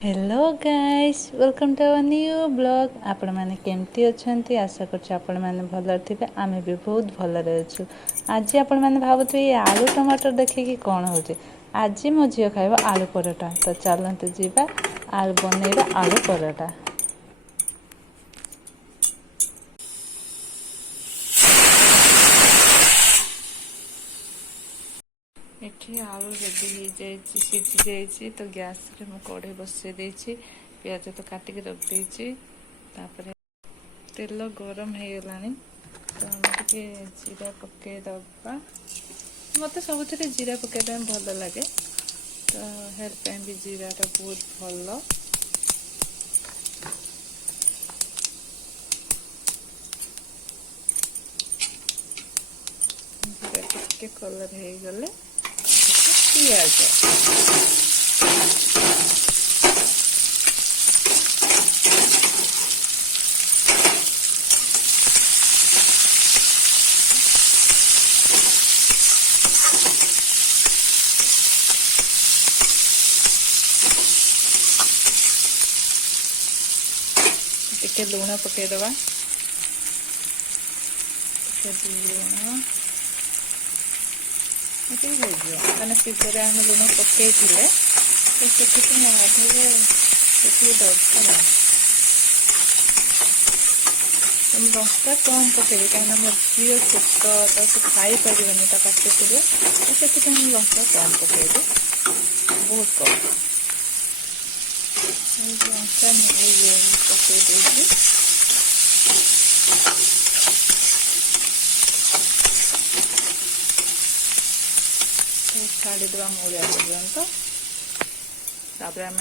Hello guys welcome to our new blog. आपण मैंने केमती अच्छे आशा कर आपण मैंने भल थे आम भी बहुत भलरे अच्छु। आज आपण मैंने भावुथे ये आलू टमाटर देखिए कौन हो आज मो झील खाइब आलू परोटा। तो चलते जीवा आलू बनइबा आलू परोटा। एठी आलू रेडी हो जाइए सीझी जाइए। तो गैस रे मु कढ़ई बसई देछि। प्याज तो काटिक रख देछि। तापर तेल गरम हो गलानी तो हम टिके जीरा पके दबा। मत सब जीरा पकड़ा भल लगे तो हेल्थ टाइम भी जीराटा बहुत भल। जीरा टिके कलर हो गले पियाज टिके लुण पकईदबा। टिके लुण मैंने सीधे आम लुण पकई तो से दरकार लंका कम पकड़ी कहीं मो झील छोट तो से खाई पारे काटे तो से लंका कम पकईबे बहुत कम लंका पकई दे छाड़ीदे मूलिया पर्यंत। तापर आम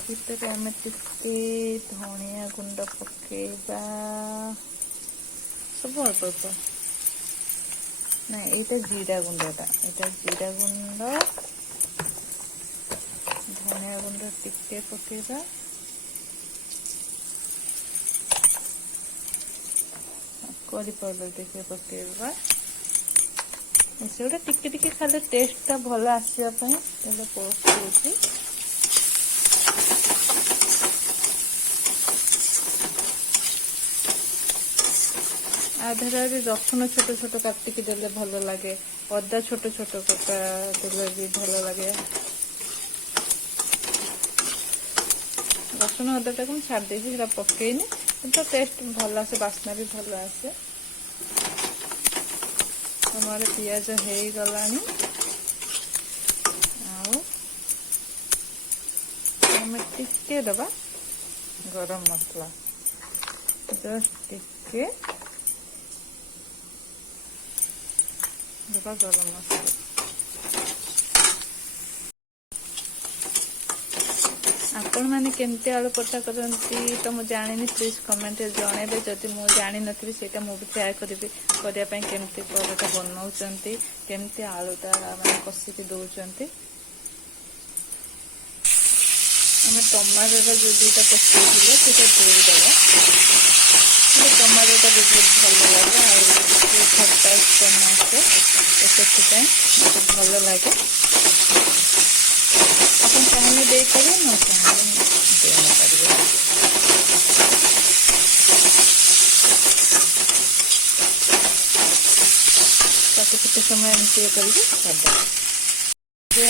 भितर आम टिके धनिया गुंड पकेबा सब अल्प अल्प ना ये जीरा गुंडा यहाँ जीरा गुंड धनिया गुंड टिके पकेबा। करी पाउडर टिके पकेबा। से टिके टिके खाली टेस्टा भल आसापी पोस्ट होती। आधार रसुण छोट छोट काटिकी देले भल लगे। अदा छोट छोट कटा देले भी भल लगे। रसुण अदाटा को छाड़ देती पकईनी तो टेस्ट भल आसे बास्ना भी भल आसे। हमारे पियाज हो गलानी आम टिके दबा गरम मसला जस्ट टिके दबा गरम मसला। आपण मैंने केमती आलू परोटा करती तो मुझे जानी प्लीज कमेंट जनइबे। जदि मुझे जानी नी से मुझे ट्राए करी करने केमती परोटा बनाऊँच केमती आलूटा मैंने कषिकी दौरान आम टमाटोटा जो दुटा कषे देदे टमाटोटा भी बहुत भल लगे खटा आसे तो से मत भल लगे। आप चाहिए दे पारे न चाहिए दे पारे। ताको केते समय एमती करके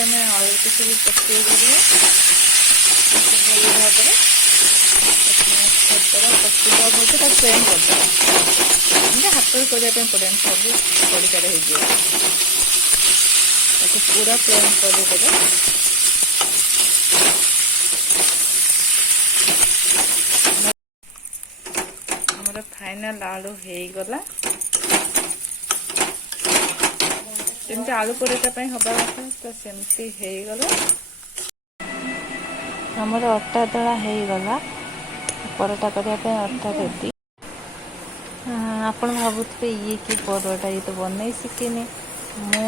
आम आलू को सब पकई भल भाव कषिदा फ्रेम करदे हाथ करने पड़े सब पड़कार हो पूरा फ्रेम करदे। फाइनल आलू हो गला जमी आलू परोटा हवा कथा तो सेमती हो गला। हमर अटा दला हो गला परोटा करने अटा रेडी। आपण भावुथे ये कि परोटा ये तो बनई शिखिनी मु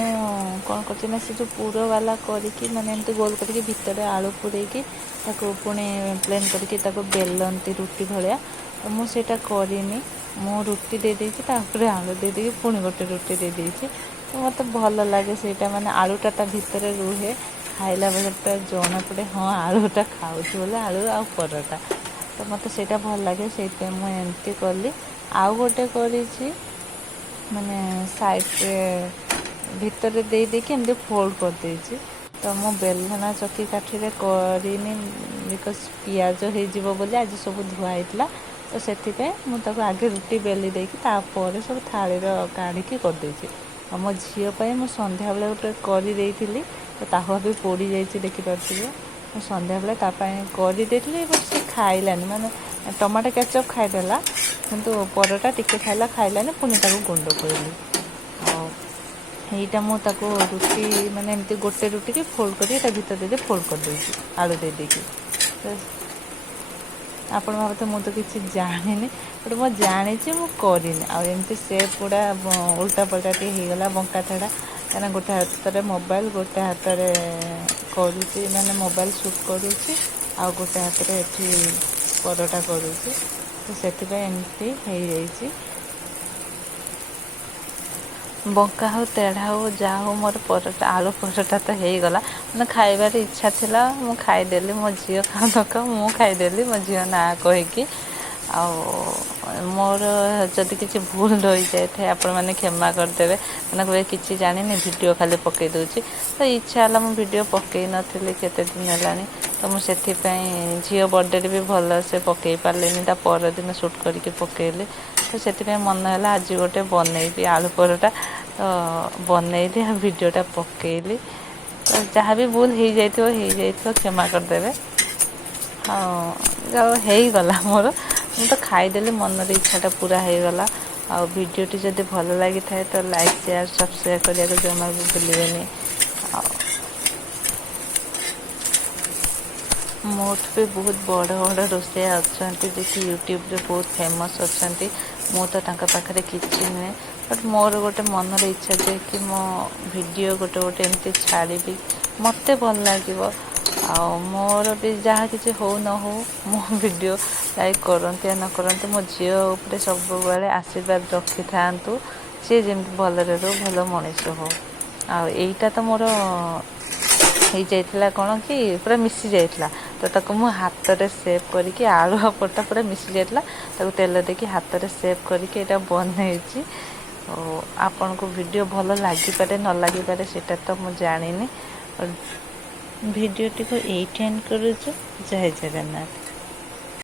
कौन कर जो पूर वाला करके माने एमती गोल करके भितर आलू पूरेकी पुणी प्लेन करके बेलती रुटी भाया। तो मुझे करनी मु रुटी दे देती आलू दे पुणी गोटे रुटी दे देती तो मତେ ଭଲ ଲାଗେ ସେଇଟା, ମାନେ ଆଳୁଟା ତା ଭିତରେ ରୁହେ, ଖାଇଲା ବେଳେ ପୁରା ଜଣା ପଡ଼େ ହଁ ଆଳୁଟା ଖାଉଛି ବୋଲେ, ଆଳୁ ଆଉ ପରଟା। ତ ମୋତେ ସେଇଟା ଭଲ ଲାଗେ, ସେଇଥିପାଇଁ ମୁଁ ଏମିତି କଲି। ଆଉ ଗୋଟେ କରିଛି ମାନେ ସାଇଡ଼ରେ ଭିତରେ ଦେଇ ଦେଇକି ଏମିତି ଫୋଲ୍ଡ କରିଦେଇଛି। ତ ମୁଁ ବେଲଣା ଚକି କାଠିରେ କରିନି, ବିକଜ ପିଆଜ ହେଇଯିବ ବୋଲି ଆଜି ସବୁ ଧୁଆ ହେଇଥିଲା। ତ ସେଥିପାଇଁ ମୁଁ ତାକୁ ଆଗେ ରୁଟି ବେଲି ଦେଇକି ତାପରେ ସବୁ ଥାଳିର କାଢ଼ିକି କରିଦେଇଛି। ଆଉ ମୋ ଝିଅ ପାଇଁ ମୁଁ ସନ୍ଧ୍ୟାବେଳେ ଗୋଟେ କରିଦେଇଥିଲି, ତ ତାୱା ବି ପୋଡ଼ିଯାଇଛି ଦେଖିପାରୁଥିବେ। ମୁଁ ସନ୍ଧ୍ୟାବେଳେ ତା ପାଇଁ କରିଦେଇଥିଲି, ବଟ୍ ସେ ଖାଇଲାନି, ମାନେ ଟମାଟୋ କେଚପ୍ ଖାଇଦେଲା କିନ୍ତୁ ପରଟା ଟିକେ ଖାଇଲା, ଖାଇଲାନି, ପୁଣି ତାକୁ ଗୁଣ୍ଡ କରିଲି। ଆଉ ଏଇଟା ମୁଁ ତାକୁ ରୁଟି ମାନେ ଏମିତି ଗୋଟେ ରୁଟିକି ଫୋଲ୍ଡ କରିକି ତା ଭିତରେ ଦେଇକି ଫୋଲ୍ଡ କରିଦେଇଛି ଆଳୁ ଦେଇ ଦେଇକି। ତ ଆପଣ ଭାବୁଥିବେ ମୁଁ ତ କିଛି ଜାଣିନି, ବଟ୍ ମୁଁ ଜାଣିଛି, ମୁଁ କରିନି। ଆଉ ଏମିତି ସେପ୍ ଗୁଡ଼ା ଉଲ୍ଟା ପଲ୍ଟା ଟିକେ ହେଇଗଲା, ବଙ୍କା ତେଢ଼ା, କାହିଁକିନା ଗୋଟେ ହାତରେ ମୋବାଇଲ, ଗୋଟେ ହାତରେ କରୁଛି, ମାନେ ମୋବାଇଲ ସୁଟ୍ କରୁଛି, ଆଉ ଗୋଟେ ହାତରେ ଏଠି ପରଟା କରୁଛି। ତ ସେଥିପାଇଁ ଏମିତି ହେଇଯାଇଛି। ବଙ୍କା ହଉ ତେଢ଼ା ହଉ ଯାହା ହଉ, ମୋର ପରଟା, ଆଳୁ ପରଟା ତ ହେଇଗଲା। ମାନେ ଖାଇବାର ଇଚ୍ଛା ଥିଲା, ମୁଁ ଖାଇଦେଲି। ମୋ ଝିଅ ଖାଉ ନ ଖାଉ ମୁଁ ଖାଇଦେଲି, ମୋ ଝିଅ ନାଁ କହିକି। ଆଉ ମୋର ଯଦି କିଛି ଭୁଲ ରହିଯାଇଥାଏ ଆପଣମାନେ କ୍ଷମା କରିଦେବେ। ମାନେ କହିବେ କିଛି ଜାଣିନି, ଭିଡ଼ିଓ ଖାଲି ପକାଇ ଦେଉଛି। ତ ଇଚ୍ଛା ହେଲା, ମୁଁ ଭିଡ଼ିଓ ପକାଇ ନଥିଲି କେତେ ଦିନ ହେଲାଣି। ତ ମୁଁ ସେଥିପାଇଁ ଝିଅ ବର୍ଥଡ଼େରେ ବି ଭଲସେ ପକାଇ ପାରିଲିନି, ତା ପରଦିନ ସୁଟ୍ କରିକି ପକାଇଲି। ତ ସେଥିପାଇଁ ମନ ହେଲା ଆଜି ଗୋଟେ ବନେଇବି ଆଳୁ ପରଟା। ତ ବନେଇଲି ଆଉ ଭିଡ଼ିଓଟା ପକାଇଲି। ତ ଯାହା ବି ଭୁଲ ହେଇଯାଇଥିବ କ୍ଷମା କରିଦେବେ। ଆଉ ହେଇଗଲା ମୋର, ମୁଁ ତ ଖାଇଦେଲି, ମନର ଇଚ୍ଛାଟା ପୁରା ହେଇଗଲା। ଆଉ ଭିଡ଼ିଓଟି ଯଦି ଭଲ ଲାଗିଥାଏ ତ ଲାଇକ୍, ସେୟାର, ସବସ୍କ୍ରାଇବ୍ କରିବାକୁ ଜମା ବି ଭୁଲିବେନି। ଆଉ ମୋଠୁ ବି ବହୁତ ବଡ଼ ବଡ଼ ରୋଷେଇଆ ଅଛନ୍ତି, ଯିଏକି ୟୁଟ୍ୟୁବରେ ବହୁତ ଫେମସ୍ ଅଛନ୍ତି। ମୁଁ ତ ତାଙ୍କ ପାଖରେ କିଛି ନୁହେଁ, ବଟ୍ ମୋର ଗୋଟେ ମନର ଇଚ୍ଛା ଯେ କି ମୋ ଭିଡ଼ିଓ ଗୋଟେ ଏମିତି ଛାଡ଼ିବି, ମୋତେ ଭଲ ଲାଗିବ। ଆଉ ମୋର ବି ଯାହା କିଛି ହଉ ନ ହଉ, ମୋ ଭିଡ଼ିଓ ଲାଇକ୍ କରନ୍ତୁ ୟା ନ କରନ୍ତୁ, ମୋ ଝିଅ ଉପରେ ସବୁବେଳେ ଆଶୀର୍ବାଦ ରଖିଥାନ୍ତୁ। ସିଏ ଯେମିତି ଭଲରେ ରହୁ, ଭଲ ମଣିଷ ହଉ। ଆଉ ଏଇଟା ତ ମୋର ହେଇଯାଇଥିଲା କ'ଣ କି ପୁରା ମିଶି ଯାଇଥିଲା। ତ ତାକୁ ମୁଁ ହାତରେ ସେଭ୍ କରିକି, ଆଳୁ ଆଉ ପରଟା ପୁରା ମିଶି ଯାଇଥିଲା, ତାକୁ ତେଲ ଦେଇକି ହାତରେ ସେଭ୍ କରିକି ଏଇଟା ବନେଇଛି। ଆଉ ଆପଣଙ୍କୁ ଭିଡ଼ିଓ ଭଲ ଲାଗିପାରେ ନ ଲାଗିପାରେ ସେଇଟା ତ ମୁଁ ଜାଣିନି। ଭିଡ଼ିଓଟିକୁ ଏଇଠି ଏଣ୍ଡ୍ କରୁଛୁ। ଜୟ ଜଗନ୍ନାଥ।